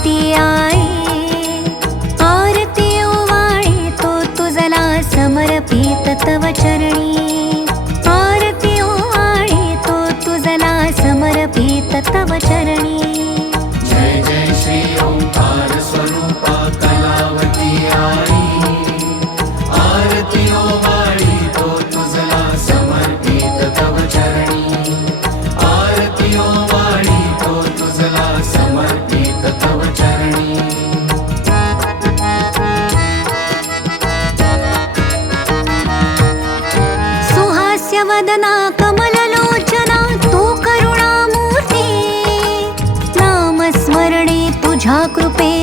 आरती आई आरती ओवाळे तो तुझला समर्पित तव चरणी.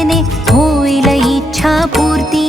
भूयी इच्छा पूर्ति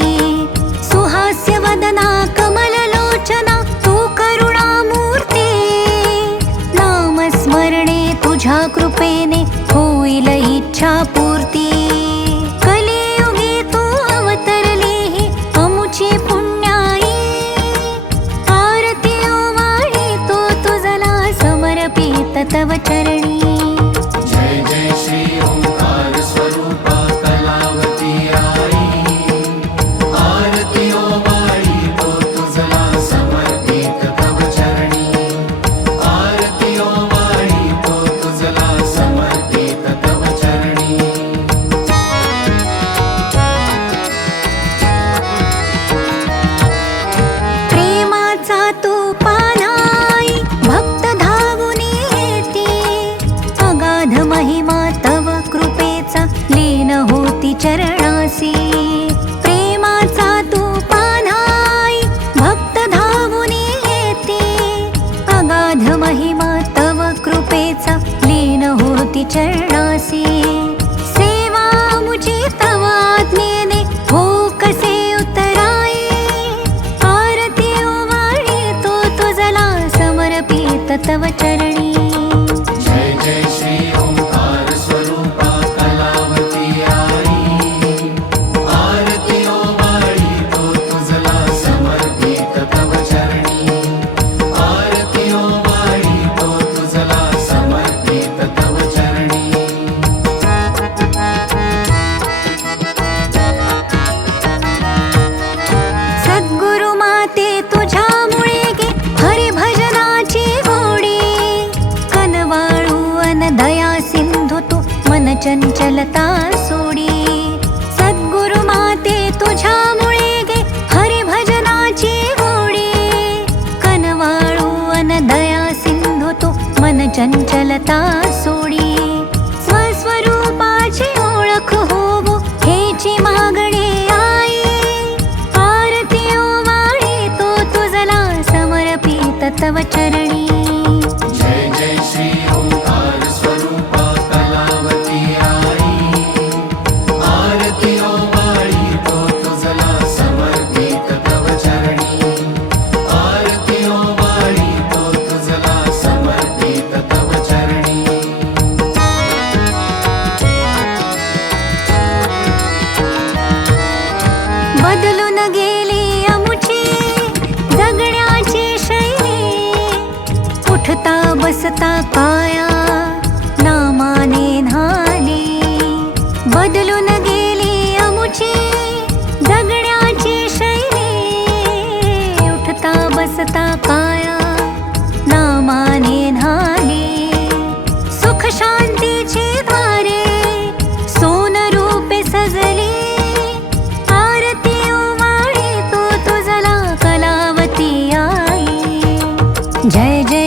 तव चरणी। चंचलता सोडी. सद्गुरु माते तुझ्यामुळे गे हरिभजनाची होडी. कनवाळू अन दया सिंधु तो मन चंचलता सोडी. स्वस्वरूपाची ओळख होवो हेची मागणी आई. आरती वाणी तो तुझला समर्पित तव बदलून गेली आमुची जगण्याची शैली. उठता बसता पाया जय जय